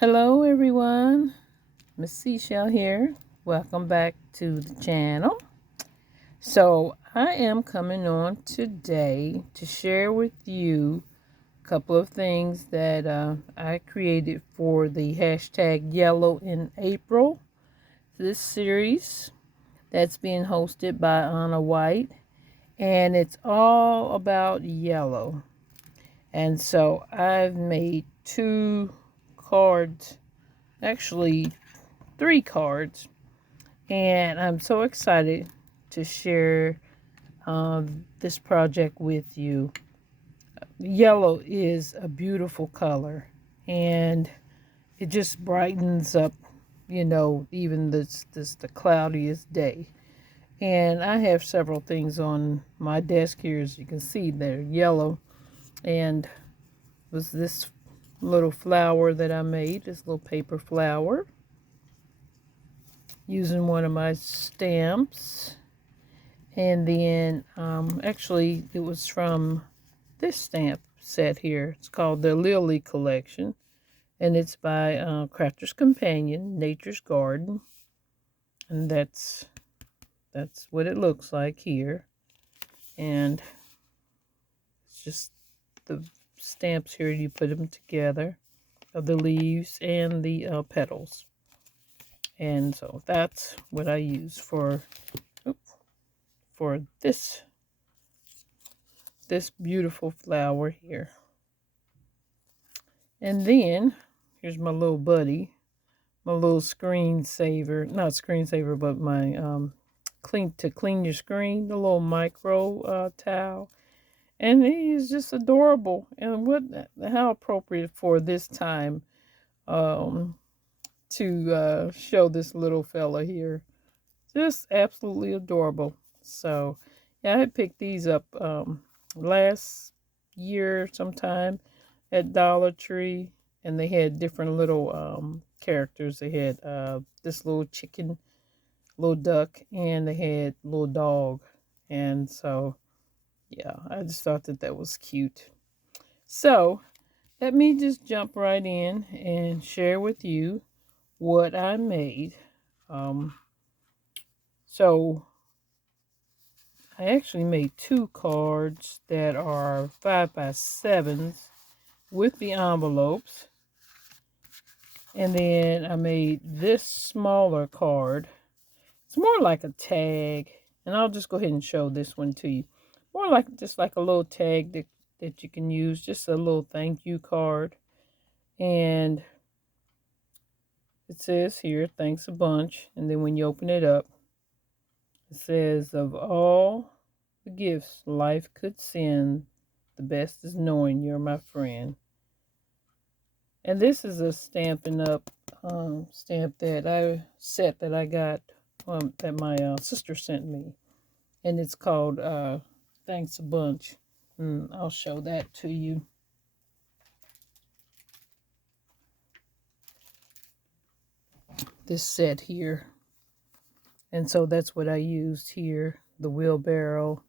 Hello everyone, Miss Seashell here. Welcome back to the channel. So I am coming on today to share with you a couple of things that I created for the hashtag Yellow in April. This series that's being hosted by Anna Wight, and it's all about yellow. And so I've made two cards, actually three cards, and I'm so excited to share this project with you. Yellow is a beautiful color, and it just brightens up, even the cloudiest day. And I have several things on my desk here, as you can see, they're yellow. And was this little flower that I made, this little paper flower, using one of my stamps. And then actually it was from this stamp set here. It's called the Lily Collection, and it's by Crafter's Companion, Nature's Garden. And that's what it looks like here. And it's just the stamps here, you put them together, of the leaves and the petals. And so that's what I use for this beautiful flower here. And then here's my little buddy, my little screensaver, not screensaver, but my clean your screen, the little micro towel. And he is just adorable. And how appropriate for this time to show this little fella here. Just absolutely adorable. So yeah, I had picked these up last year sometime at Dollar Tree, and they had different little characters. They had this little chicken, little duck, and they had little dog. And so yeah, I just thought that was cute. So let me just jump right in and share with you what I made. Um, so I actually made two cards that are 5x7s with the envelopes. And then I made this smaller card. It's more like a tag. And I'll just go ahead and show this one to you. More like just like a little tag that you can use. Just a little thank you card. And it says here, thanks a bunch. And then when you open it up, it says, of all the gifts life could send, the best is knowing you're my friend. And this is a Stampin' Up stamp that I got that my sister sent me, and it's called Thanks a Bunch. And I'll show that to you. This set here, and so that's what I used here: the wheelbarrow,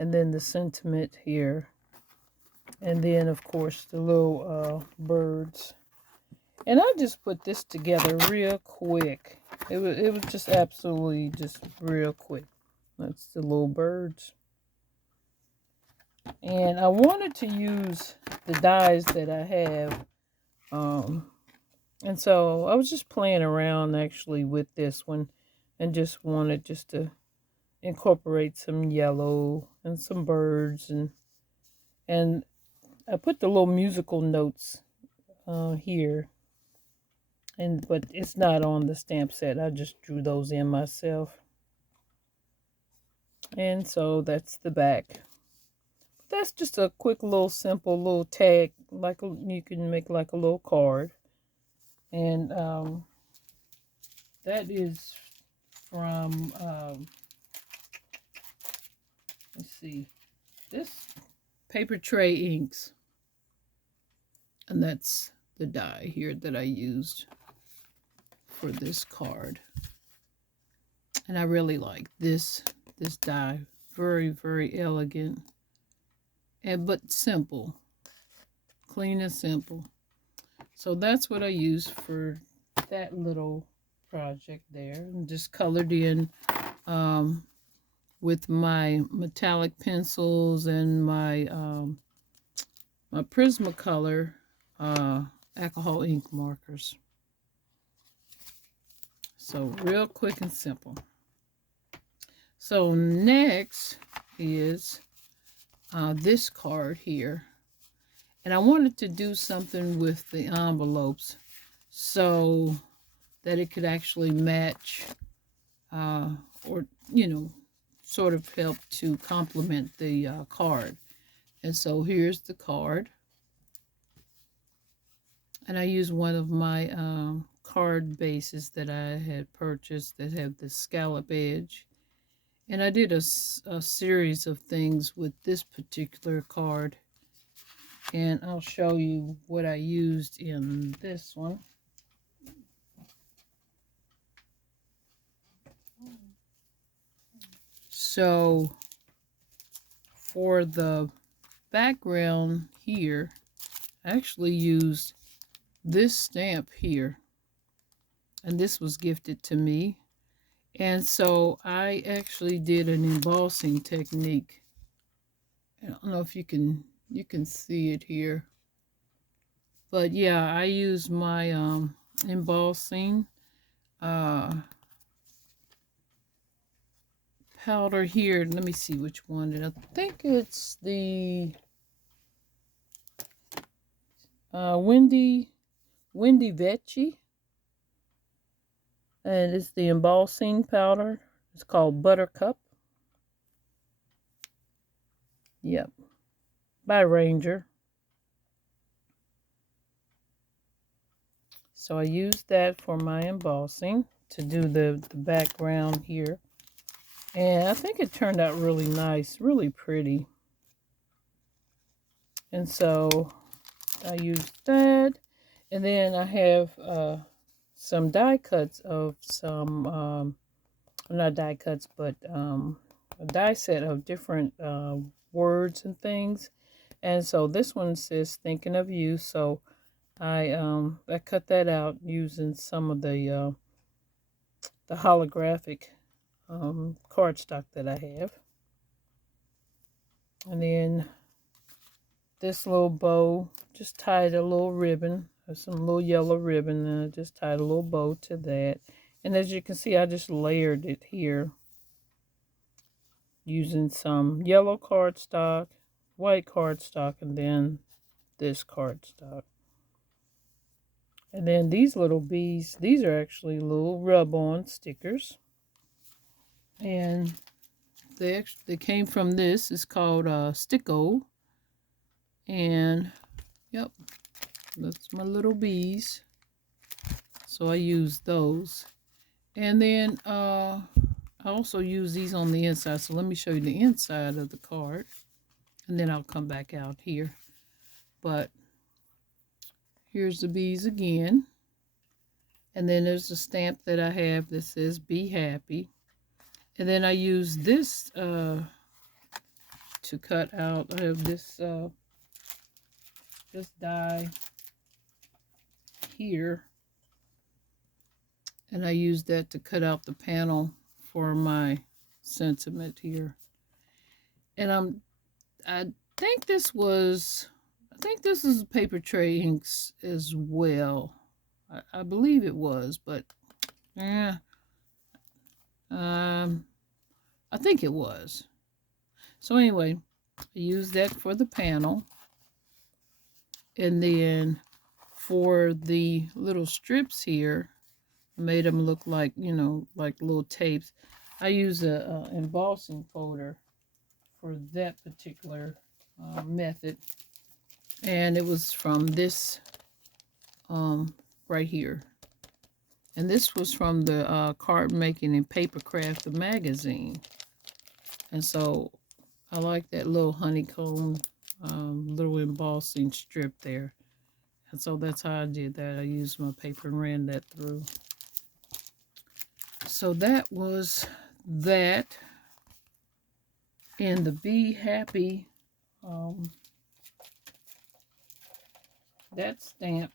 and then the sentiment here, and then of course the little birds. And I just put this together real quick. It was just absolutely just real quick. That's the little birds. And I wanted to use the dies that I have. And so I was just playing around actually with this one, and just wanted just to incorporate some yellow and some birds, and I put the little musical notes here. But it's not on the stamp set. I just drew those in myself. And so that's the back. That's just a quick little simple little tag, like you can make like a little card. And that is from let's see, this Paper Tray Inks, and that's the die here that I used for this card. And I really like this die. Very, very elegant, but simple, clean and simple. So that's what I used for that little project there. And just colored in with my metallic pencils and my Prismacolor alcohol ink markers. So real quick and simple. So next is this card here. And I wanted to do something with the envelopes so that it could actually match or, you know, sort of help to complement the card. And so here's the card. And I used one of my card bases that I had purchased that have the scallop edge. And I did a series of things with this particular card. And I'll show you what I used in this one. So for the background here, I actually used this stamp here. And this was gifted to me. And so I actually did an embossing technique. I don't know if you can see it here. But yeah, I use my embossing powder here. Let me see which one. I think it's the Windy Vecchi. And it's the embossing powder. It's called Buttercup. Yep. By Ranger. So I used that for my embossing to do the background here. And I think it turned out really nice, really pretty. And so I used that. And then I have some die cuts of some, not die cuts, but a die set of different words and things. And so this one says thinking of you. So I cut that out using some of the holographic cardstock that I have. And then this little bow, just tied a little ribbon, or some little yellow ribbon, and I just tied a little bow to that. And as you can see, I just layered it here using some yellow cardstock, white cardstock, and then this cardstock. And then these little bees, these are actually little rub-on stickers. And they came from this. It's called Sticko. And, yep, that's my little bees. So I use those. And then I also use these on the inside. So let me show you the inside of the card. And then I'll come back out here. But here's the bees again. And then there's a stamp that I have that says Be Happy. And then I use this to cut out. I have this die here. And I use that to cut out the panel for my sentiment here. And I think this is paper tray inks as well. I believe it was, but yeah. I think it was. So anyway, I used that for the panel. And then for the little strips here, I made them look like, you know, like little tapes. I use a embossing folder for that particular method. And it was from this right here. And this was from the Card Making and Papercraft the magazine. And so I like that little honeycomb little embossing strip there. And so that's how I did that. I used my paper and ran that through. So that was that. And the Be Happy, that stamp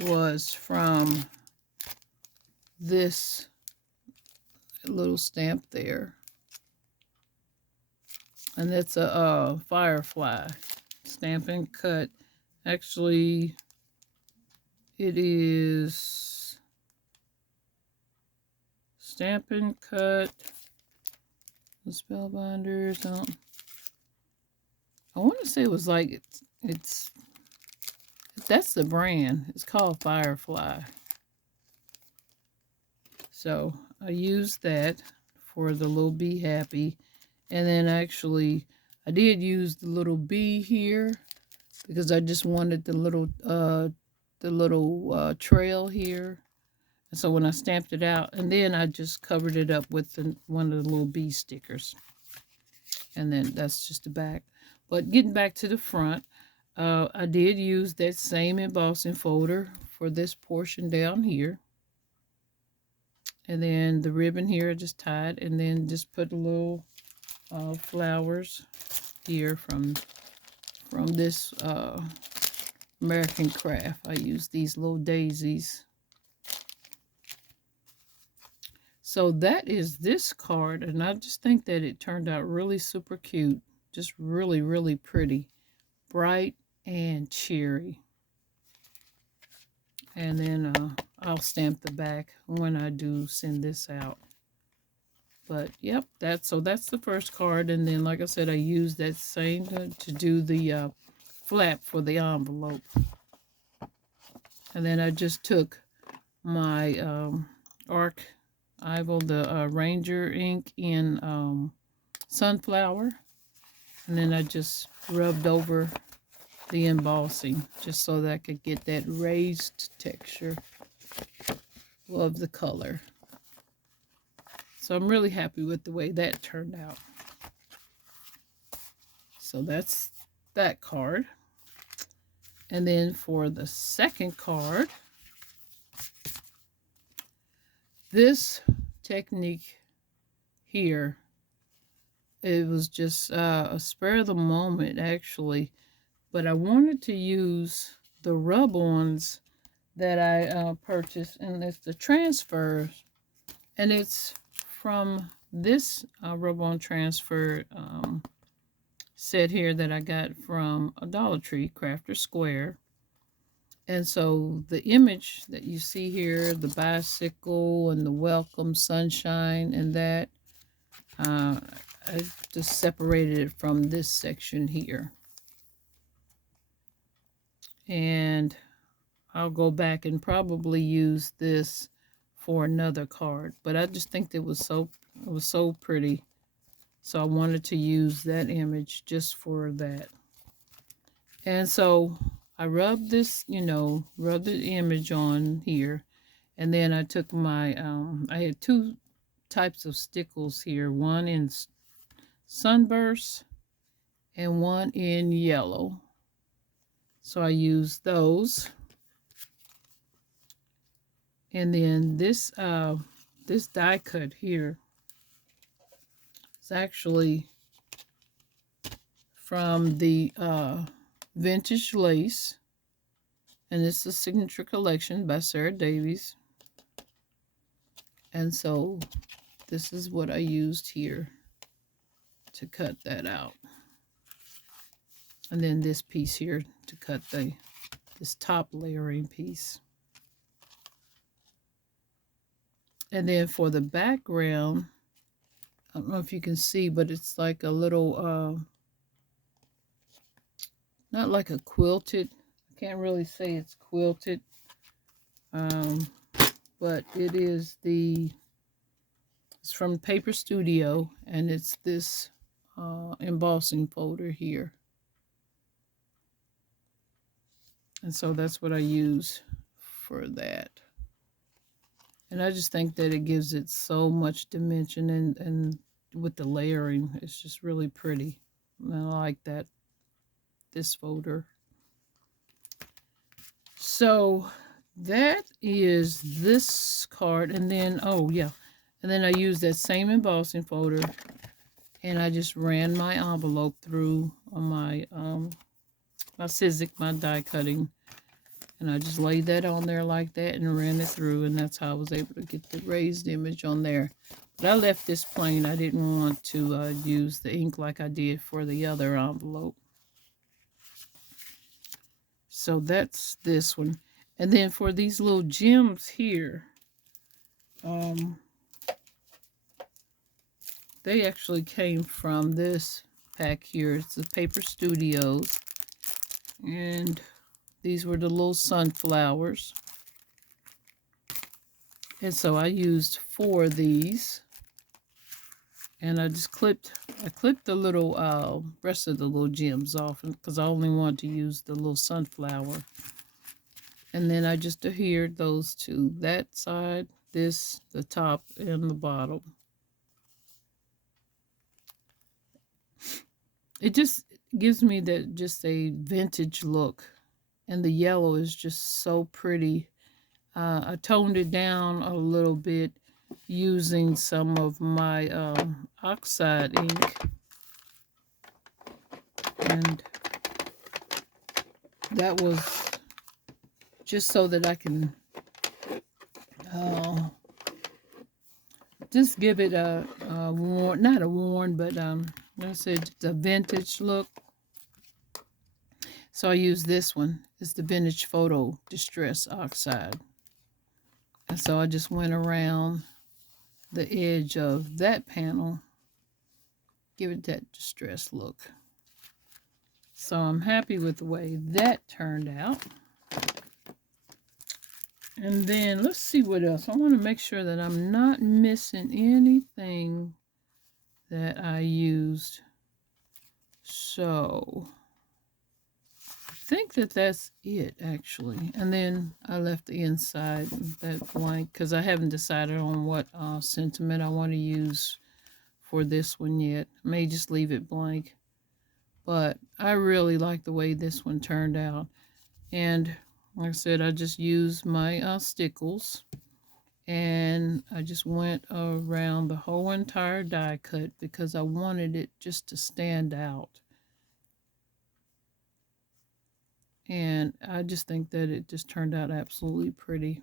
was from this little stamp there. And that's a firefly Stampin' Cut. Actually, it is Stampin' Cut. The Spellbinders. I want to say it was like it's that's the brand. It's called Firefly. So I used that for the little Be Happy. And then actually I did use the little bee here because I just wanted the little trail here. And so when I stamped it out, and then I just covered it up with one of the little bee stickers. And then that's just the back. But getting back to the front, I did use that same embossing folder for this portion down here. And then the ribbon here I just tied, and then just put a little flowers here from this American Craft. I use these little daisies. So that is this card, and I just think that it turned out really super cute. Just really, really pretty. Bright and cheery. And then I'll stamp the back when I do send this out. But yep, that's the first card. And then, like I said, I used that same to do the flap for the envelope. And then I just took my Archival, the Ranger ink in Sunflower. And then I just rubbed over the embossing just so that I could get that raised texture of the color. So I'm really happy with the way that turned out. So that's that card. And then for the second card, this technique here, it was just a spur of the moment actually, but I wanted to use the rub-ons that I purchased, and it's the transfers, and it's from this rub-on transfer set here that I got from a Dollar Tree, Crafter Square. And so the image that you see here, the bicycle and the welcome sunshine and that, I just separated it from this section here. And I'll go back and probably use this for another card, but I just think it was so pretty. So I wanted to use that image just for that. And so I rubbed this, rubbed the image on here. And then I took my, I had two types of stickles here. One in Sunburst and one in yellow. So I used those. And then this die cut here is actually from the Vintage Lace. And it's the Signature Collection by Sarah Davies. And so this is what I used here to cut that out. And then this piece here to cut this top layering piece. And then for the background, I don't know if you can see, but it's like a little, not like a quilted, I can't really say it's quilted, but it's from Paper Studio, and it's this embossing folder here. And so that's what I use for that. And I just think that it gives it so much dimension, and with the layering, it's just really pretty. And I like this folder. So that is this card. And then, oh yeah, and then I used that same embossing folder, and I just ran my envelope through on my my Sizzix, my die cutting, And I just laid that on there like that and ran it through, and that's how I was able to get the raised image on there. But I left this plain. I didn't want to use the ink like I did for the other envelope. So that's this one. And then for these little gems here, they actually came from this pack here. It's the Paper Studios. And these were the little sunflowers. And so I used 4 of these. And I just clipped the little rest of the little gems off because I only wanted to use the little sunflower. And then I just adhered those to that side, this, the top, and the bottom. It just gives me that just a vintage look. And the yellow is just so pretty. I toned it down a little bit using some of my oxide ink. And that was just so that I can just give it a worn, not a worn, but like I said, a vintage look. So I use this one. It's the Vintage Photo Distress Oxide. And so I just went around the edge of that panel, give it that distress look. So I'm happy with the way that turned out. And then let's see what else. I want to make sure that I'm not missing anything that I used. So I think that that's it actually. And then I left the inside that blank because I haven't decided on what sentiment I want to use for this one yet. I may just leave it blank. But I really like the way this one turned out. And like I said, I just used my stickles. And I just went around the whole entire die cut because I wanted it just to stand out. And I just think that it just turned out absolutely pretty.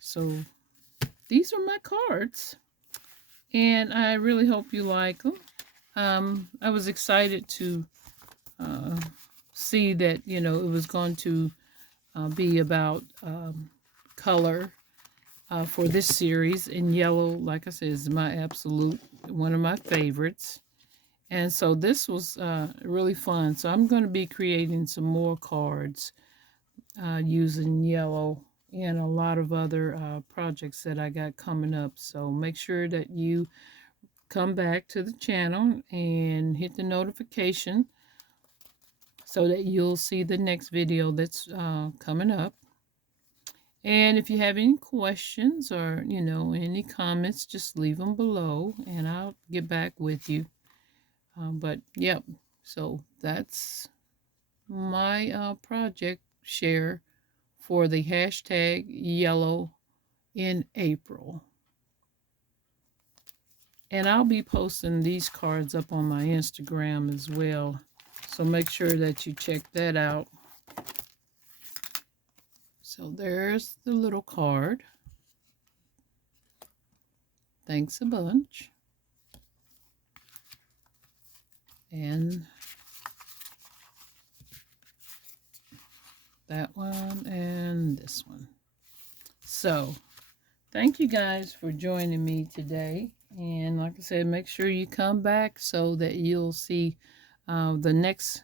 So these are my cards. And I really hope you like them. I was excited to see that, you know, it was going to be about color for this series. And yellow, like I said, is my absolute, one of my favorites. And so this was really fun. So I'm going to be creating some more cards using yellow and a lot of other projects that I got coming up. So make sure that you come back to the channel and hit the notification so that you'll see the next video that's coming up. And if you have any questions or, you know, any comments, just leave them below and I'll get back with you. But yep, so that's my project share for the hashtag yellow in April. And I'll be posting these cards up on my Instagram as well. So make sure that you check that out. So there's the little card. Thanks a bunch. And that one and this one. So thank you guys for joining me today. And like I said, make sure you come back so that you'll see the next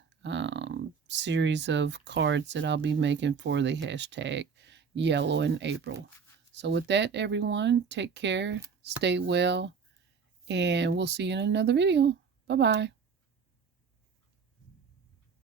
series of cards that I'll be making for the hashtag yellow in April. So with that, everyone, take care, stay well, and we'll see you in another video. Bye-bye.